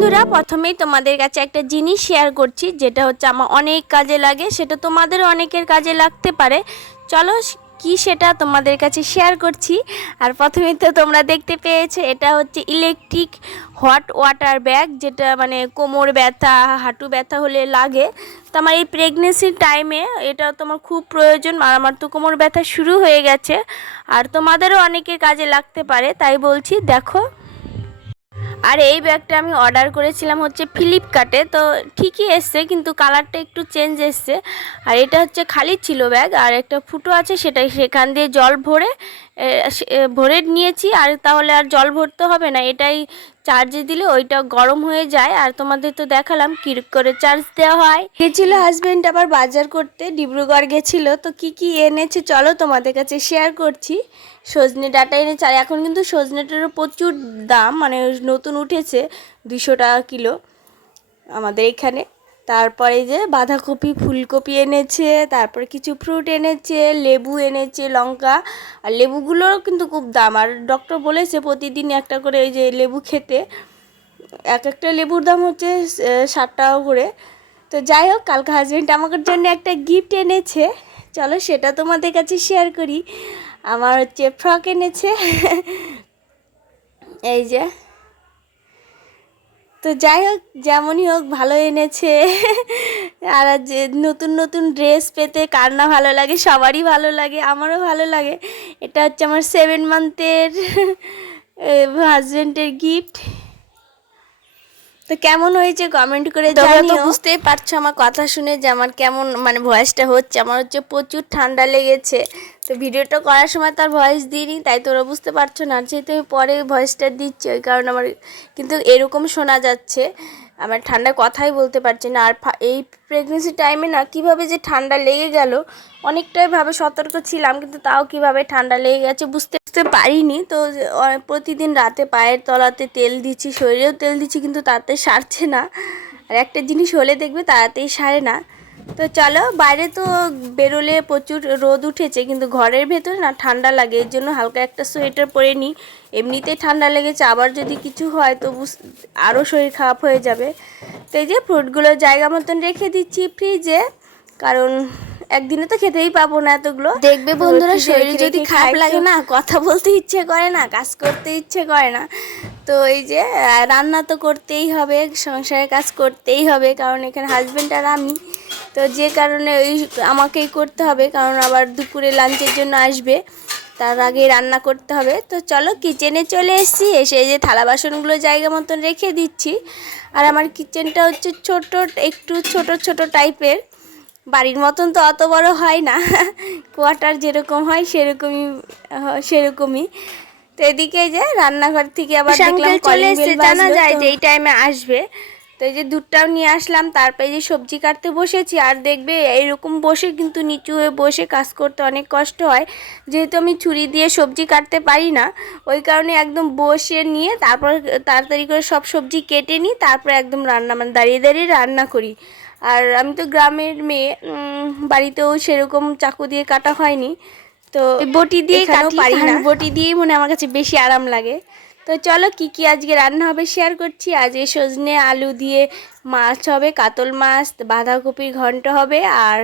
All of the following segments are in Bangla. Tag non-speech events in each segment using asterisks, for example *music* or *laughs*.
বন্ধুরা, প্রথমেই তোমাদের কাছে একটা জিনিস শেয়ার করছি, যেটা হচ্ছে আমার অনেক কাজে লাগে, সেটা তোমাদের অনেকের কাজে লাগতে পারে। চলো কি সেটা তোমাদের কাছে শেয়ার করছি। আর প্রথমেই তো তোমরা দেখতে পেয়েছ, এটা হচ্ছে ইলেকট্রিক হট ওয়াটার ব্যাগ যেটা মানে কোমর ব্যথা, হাঁটু ব্যথা হলে লাগে। তো আমার এই প্রেগনেন্সির টাইমে এটা তোমার খুব প্রয়োজন, আর আমার তো কোমর ব্যথা শুরু হয়ে গেছে। আর তোমাদেরও অনেকের কাজে লাগতে পারে, তাই বলছি, দেখো। আর এই ব্যাগটা আমি অর্ডার করেছিলাম হচ্ছে ফ্লিপকার্টে, তো ঠিকই এসছে, কিন্তু কালারটা একটু চেঞ্জ এসছে। আর এটা হচ্ছে খালি ছিল ব্যাগ, আর একটা ফুটো আছে সেটা সেখান দিয়ে জল ভরে ভরে নিয়েছি, আর তাহলে আর জল ভরতে হবে না, এটাই চার্জে দিলে ওইটা গরম হয়ে যায়। আর তোমাদের তো দেখালাম কি করে চার্জ দেওয়া হয়। গেছিল হাজবেন্ড আবার বাজার করতে, ডিব্রুগড় গেছিল। তো কি কি এনেছে চলো তোমাদের কাছে শেয়ার করছি। সজনে ডাটা এনেছে। আর এখন কিন্তু সজনেটারও প্রচুর দাম। মানে নতুন উঠেছে দুশো টাকা কিলো আমাদের এখানে। তারপরে যে বাঁধাকপি, ফুলকপি এনেছে, তারপর কিছু ফ্রুট এনেছে, লেবু এনেছে, লঙ্কা। আর লেবুগুলোর কিন্তু খুব দাম। আর ডক্টর বলেছে প্রতিদিন একটা করে এই যে লেবু খেতে। এক একটা লেবুর দাম হচ্ছে ষাট টাকা করে। তো যাই হোক, কালকে হাজব্যান্ড আমাদের জন্য একটা গিফট এনেছে। চলো সেটা তোমাদের কাছে শেয়ার করি। আমার হচ্ছে ফ্রক এনেছে। এই যে তো যাই হোক, যেমনই হোক, ভালো এনেছে। আর যে নতুন নতুন ড্রেস পেতে কার না ভালো লাগে? সবারই ভালো লাগে, আমারও ভালো লাগে। এটা হচ্ছে আমার সেভেন মান্থের হাজবেন্ডের গিফট তো কেমন হয়েছে কমেন্ট করে তোমরা তো জানিও। বুঝতেই পারছ আমার কথা শুনে যে আমার কেমন মানে ভয়েসটা হচ্ছে। আমার হচ্ছে প্রচুর ঠান্ডা লেগেছে। তো ভিডিওটা করার সময় তার ভয়েস দিইনি তাই তোমরা বুঝতে পারছ না। যেহেতু আমি পরে ভয়েসটা দিচ্ছি ওই কারণে আমার কিন্তু এরকম শোনা যাচ্ছে। আমার ঠান্ডা কথাই বলতে পারছি না। আর এই প্রেগনেন্সি টাইমে না কীভাবে যে ঠান্ডা লেগে গেল অনেকটাই ভাবে সতর্ক ছিলাম কিন্তু তাও কীভাবে ঠান্ডা লেগে গেছে বুঝতে বুঝতে পারিনি। তো প্রতিদিন রাতে পায়ের তলাতে তেল দিচ্ছি, শরীরেও তেল দিচ্ছি, কিন্তু তাতে সারছে না। আর একটা জিনিস হলে দেখবে তাড়াতেই সারে না। তো চলো, বাইরে তো বেরোলে প্রচুর রোদ উঠেছে, কিন্তু ঘরের ভেতরে না ঠান্ডা লাগে। এর জন্য হালকা একটা সোয়েটার পরে নিই। এমনিতেই ঠান্ডা লেগেছে, আবার যদি কিছু হয় তো আরও শরীর খারাপ হয়ে যাবে। তো এই যে ফ্রুটগুলো জায়গা মতন রেখে দিচ্ছি ফ্রিজে কারণ একদিনে তো খেতেই পাবো না এতগুলো। দেখবে বন্ধুরা, শরীর যদি খারাপ লাগে না কথা বলতে ইচ্ছে করে না কাজ করতে ইচ্ছে করে না। তো এই যে রান্না তো করতেই হবে সংসারের কাজ করতেই হবে কারণ এখানে হাজব্যান্ড আর আমি। তো যে কারণে ওই আমাকেই করতে হবে কারণ আবার দুপুরে লাঞ্চের জন্য আসবে তার আগে রান্না করতে হবে। তো চলো কিচেনে চলে এসেছি এসে এই যে থালা বাসনগুলো জায়গা মতন রেখে দিচ্ছি। আর আমার কিচেনটা হচ্ছে ছোট একটু ছোট ছোট টাইপের বাড়ির মতন তো অত বড় হয় না। কোয়ার্টার যেরকম হয় সেরকমই সেরকমই। তো এদিকে যে রান্নাঘর থেকে আবার দেখলাম চলে এসেছে, জানা যায় যে এই টাইমে আসবে। তো এই যে দুধটাও নিয়ে আসলাম তারপরে যে সবজি কাটতে বসেছি। আর দেখবে এইরকম বসে কিন্তু নিচু হয়ে বসে কাজ করতে অনেক কষ্ট হয়। যেহেতু আমি ছুরি দিয়ে সবজি কাটতে পারি না ওই কারণে একদম বসে নিয়ে তারপর তাড়াতাড়ি করে সব সবজি কেটে নিই তারপরে একদম রান্না মানে দাঁড়িয়ে দাঁড়িয়ে রান্না করি। আর আমি তো গ্রামের মেয়ে বাড়িতেও সেরকম চাকু দিয়ে কাটা হয়নি। তো বটি দিয়ে কাটি পারি না। বটি দিয়েই মনে আমার কাছে বেশি আরাম লাগে। তো চলো কি কি আজকে রান্না হবে শেয়ার করছি। আজ এই সজনে আলু দিয়ে মাছ হবে কাতল মাছ বাঁধাকপির ঘন্ট হবে আর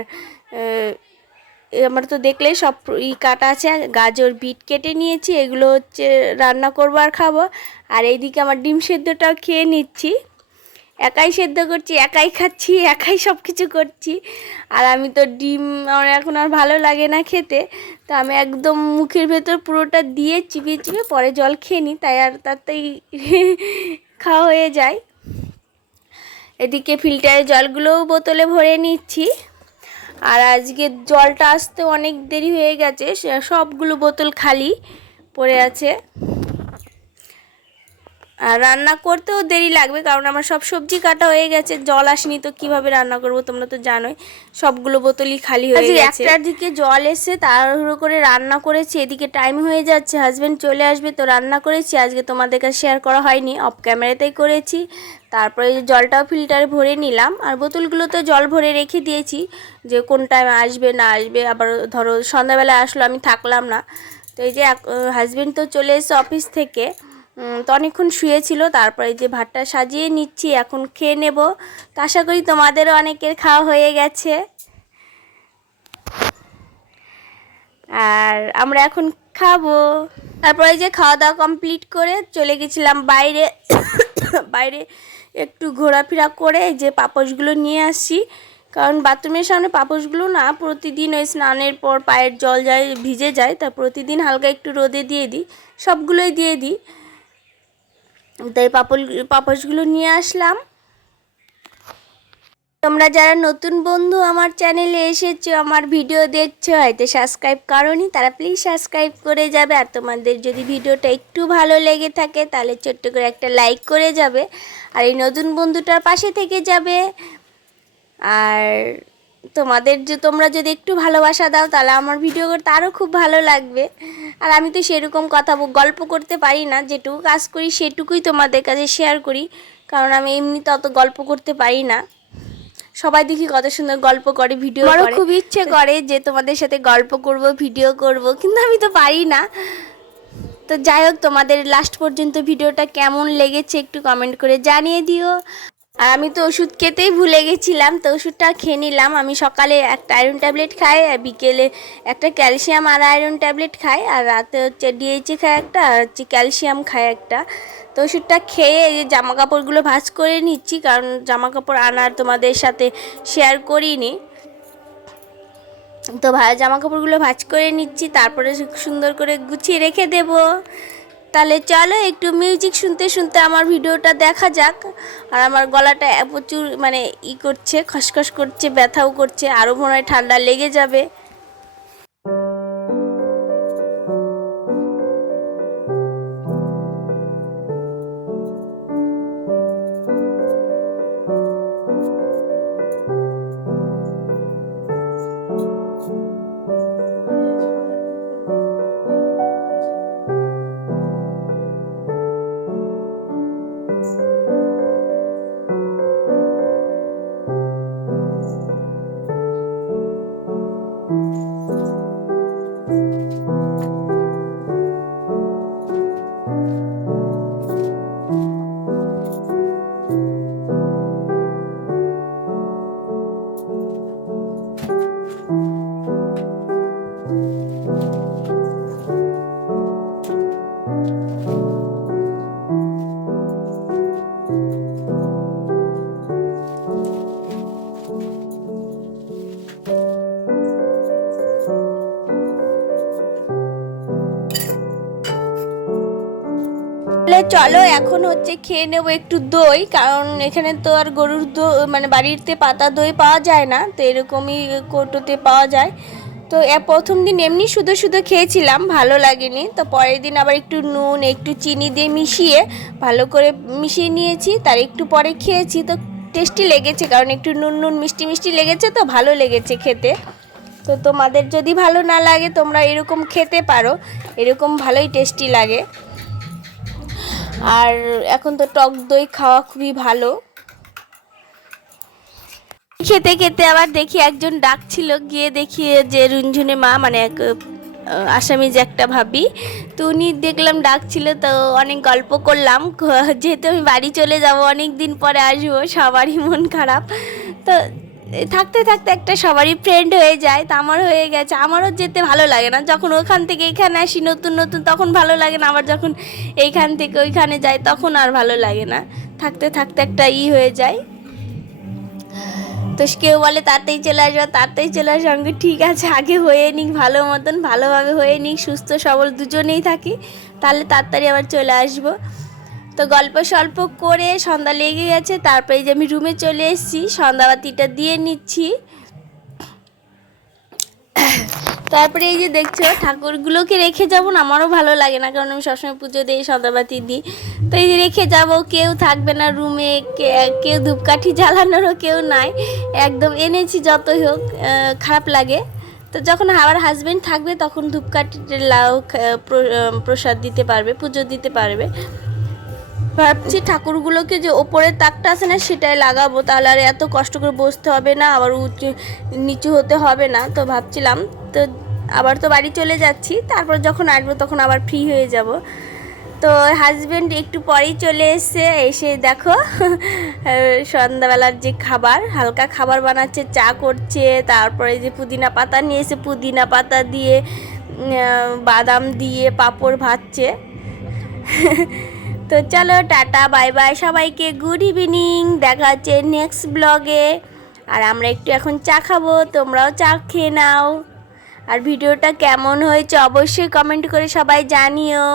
আমার তো দেখলে সব ই কাটা আছে। গাজর বিট কেটে নিয়েছি এগুলো হচ্ছে রান্না করব আর খাব। আর এইদিকে আমার ডিম সেদ্ধটাও খেয়ে নিচ্ছি। একাই সেদ্ধ করছি, একাই খাচ্ছি, একাই সব কিছু করছি। আর আমি তো ডিম আমার এখন আর ভালো লাগে না খেতে। তো আমি একদম মুখের ভেতর পুরোটা দিয়ে চিবিয়ে চিবিয়ে পরে জল খেয়ে নিই, তাই আর তাতেই *laughs* খাওয়া হয়ে যায়। এদিকে ফিল্টারের জলগুলোও বোতলে ভরে নিচ্ছি। আর আজকে জলটা আসতে অনেক দেরি হয়ে গেছে সবগুলো বোতল খালি পড়ে আছে। রান্না করতেও দেরি লাগবে কারণ আমার সব সবজি কাটা হয়ে গেছে জল আসেনি তো কীভাবে রান্না করব তোমরা তো জানোই সবগুলো বোতলই খালি হয়ে গেছে। একটার দিকে জল এসে তাড়াহুড়ো করে রান্না করেছি এদিকে টাইম হয়ে যাচ্ছে হাজব্যান্ড চলে আসবে তো রান্না করেছি আজকে তোমাদের কাছে শেয়ার করা হয়নি অফ ক্যামেরাতেই করেছি তারপরে জলটাও ফিল্টারে ভরে নিলাম আর বোতলগুলো তো জল ভরে রেখে দিয়েছি যে কোন টাইমে আসবে না আসবে আবার ধরো সন্ধ্যাবেলায় আসলো আমি থাকলাম না তো এই যে হাজবেন্ড তো চলে এসেছে অফিস থেকে তো অনেকক্ষণ শুয়েছিল তারপরে যে ভাতটা সাজিয়ে নিচ্ছি, এখন খেয়ে নেব। তো আশা করি তোমাদেরও অনেকের খাওয়া হয়ে গেছে। আর আমরা এখন খাব। তারপরে যে খাওয়া দাওয়া কমপ্লিট করে চলে গেছিলাম বাইরে। বাইরে একটু ঘোরাফেরা করে যে পাপোশগুলো নিয়ে আসছি কারণ বাথরুমের সামনে পাপোশগুলো না প্রতিদিন ওই স্নানের পর পায়ের জল যায়, ভিজে যায়, তা প্রতিদিন হালকা একটু রোদে দিয়ে দিই। সবগুলোই দিয়ে দিই। তাই পাপল পাপোশগুলো নিয়ে আসলাম। তোমরা যারা নতুন বন্ধু আমার চ্যানেলে এসেছ, আমার ভিডিও দেখছ, হয়তো সাবস্ক্রাইব করনি, তারা প্লিজ সাবস্ক্রাইব করে যাবে। আর তোমাদের যদি ভিডিওটা একটু ভালো লেগে থাকে, তাহলে ছোট্ট করে একটা লাইক করে যাবে। আর এই নতুন বন্ধুটার পাশে থেকে যাবে। আর তোমাদের যে, তোমরা যদি একটু ভালোবাসা দাও, তাহলে আমার ভিডিও করতে আরও খুব ভালো লাগবে। আর আমি তো সেরকম কথা গল্প করতে পারি না যেটুকু কাজ করি সেটুকুই তোমাদের কাছে শেয়ার করি কারণ আমি এমনিতে অত গল্প করতে পারি না। সবাই দেখি কত সুন্দর গল্প করে ভিডিও আমারও খুব ইচ্ছে করে যে তোমাদের সাথে গল্প করব ভিডিও করব কিন্তু আমি তো পারি না। তো যাই হোক তোমাদের লাস্ট পর্যন্ত ভিডিওটা কেমন লেগেছে একটু কমেন্ট করে জানিয়ে দিও। আর আমি তো ওষুধ খেতেই ভুলে গেছিলাম, তো ওষুধটা খেয়ে নিলাম। আমি সকালে একটা আয়রন ট্যাবলেট খাই, আর বিকেলে একটা ক্যালসিয়াম আর আয়রন ট্যাবলেট খাই, আর রাতে হচ্ছে ডিএইচি খাই একটা, আর হচ্ছে ক্যালসিয়াম খাই একটা। তো ওষুধটা খেয়ে এই যে জামা কাপড়গুলো ভাঁজ করে নিচ্ছি, কারণ জামা কাপড় আনার তোমাদের সাথে শেয়ার করিনি। তো জামা কাপড়গুলো ভাঁজ করে নিচ্ছি, তারপরে সুন্দর করে গুছিয়ে রেখে দেব। তাহলে চলো একটু মিউজিক শুনতে শুনতে আমার ভিডিওটা দেখা যাক। আর আমার গলাটা প্রচুর মানে ই করছে, খসখস করছে, ব্যথাও করছে আরও মনে হয় ঠান্ডা লেগে যাবে। তাহলে চলো এখন হচ্ছে খেয়ে নেব একটু দই, কারণ এখানে তো আর গরুর দই মানে বাড়িতে পাতা দই পাওয়া যায় না, তো এরকমই কৌটোতে পাওয়া যায়। তো প্রথম দিন এমনি শুধু শুধু খেয়েছিলাম, ভালো লাগেনি। তো পরের দিন আবার একটু নুন, একটু চিনি দিয়ে মিশিয়ে ভালো করে মিশিয়ে নিয়েছি, তার একটু পরে খেয়েছি। তো টেস্টি লেগেছে, কারণ একটু নুন নুন, মিষ্টি মিষ্টি লেগেছে তো, ভালো লেগেছে খেতে। তো তোমাদের যদি ভালো না লাগে, তোমরা এরকম খেতে পারো, এরকম ভালোই টেস্টি লাগে। আর এখন তো টক দই খাওয়া খুবই ভালো। খেতে খেতে আবার দেখি একজন ডাকছিল, গিয়ে দেখি যে রুনঝুনে মা মানে এক আসামি যে একটা ভাবি। তো উনি দেখলাম ডাকছিল, তো অনেক গল্প করলাম। যেহেতু আমি বাড়ি চলে যাব অনেক দিন পরে আসব, সবারই মন খারাপ। তো থাকতে থাকতে একটা সবারই ফ্রেন্ড হয়ে যায়, তো আমার হয়ে গেছে। আমারও যেতে ভালো লাগে না। যখন ওখান থেকে এখানে আসি, নতুন নতুন, তখন ভালো লাগে না। আবার যখন এইখান থেকে ওইখানে যাই, তখন আর ভালো লাগে না। থাকতে থাকতে একটা ই হয়ে যায়। তো কেউ বলে তাড়াতাড়ি চলে আসবে তাড়াতাড়ি চলে আসবে। আমি ঠিক আছে, আগে হয়ে নিক, ভালো মতন, ভালোভাবে হয়ে নিক, সুস্থ, সবল, দুজনেই থাকি। তাহলে তাড়াতাড়ি আবার চলে আসব। তো গল্প সল্প করে সন্ধ্যা লেগে গেছে, তারপরে যে আমি রুমে চলে এসেছি, সন্ধ্যাবাতিটা দিয়ে নিচ্ছি। তারপরে এই যে দেখছ, ঠাকুরগুলোকে রেখে যাব না, আমারও ভালো লাগে না, কারণ আমি সবসময় পুজো দিই, সন্ধ্যাবাতি দিই। তো এই যে রেখে যাব, কেউ থাকবে না রুমে কেউ ধূপকাঠি জ্বালানোরও কেউ নাই, একদম এনেছি যতই হোক খারাপ লাগে। তো যখন আমার হাজব্যান্ড থাকবে, তখন ধূপকাঠি লাউ প্র- প্রসাদ দিতে পারবে, পুজো দিতে পারবে। ভাবছি ঠাকুরগুলোকে যে ওপরের তাকটা আছে না সেটাই লাগাবো, তাহলে আর এত কষ্ট করে বসতে হবে না, আবার উঁচু, নিচু হতে হবে না, তো ভাবছিলাম। তো আবার তো বাড়ি চলে যাচ্ছি, তারপর যখন আসব তখন আবার ফ্রি হয়ে যাব। তো হাজবেন্ড একটু পরেই চলে এসছে, এসে দেখো, *laughs* সন্ধ্যাবেলার যে খাবার, হালকা খাবার বানাচ্ছে, চা করছে, তারপরে যে পুদিনা পাতা নিয়ে এসে পুদিনা পাতা দিয়ে বাদাম দিয়ে পাঁপড় ভাজছে। *laughs* তো চলো টাটা, বাই বাই, সবাইকে গুড ইভিনিং দেখা হচ্ছে নেক্সট ব্লগে আর আমরা একটু এখন চা খাব, তোমরাও চা খেয়ে নাও। আর ভিডিওটা কেমন হয়েছে অবশ্যই কমেন্ট করে সবাই জানিও।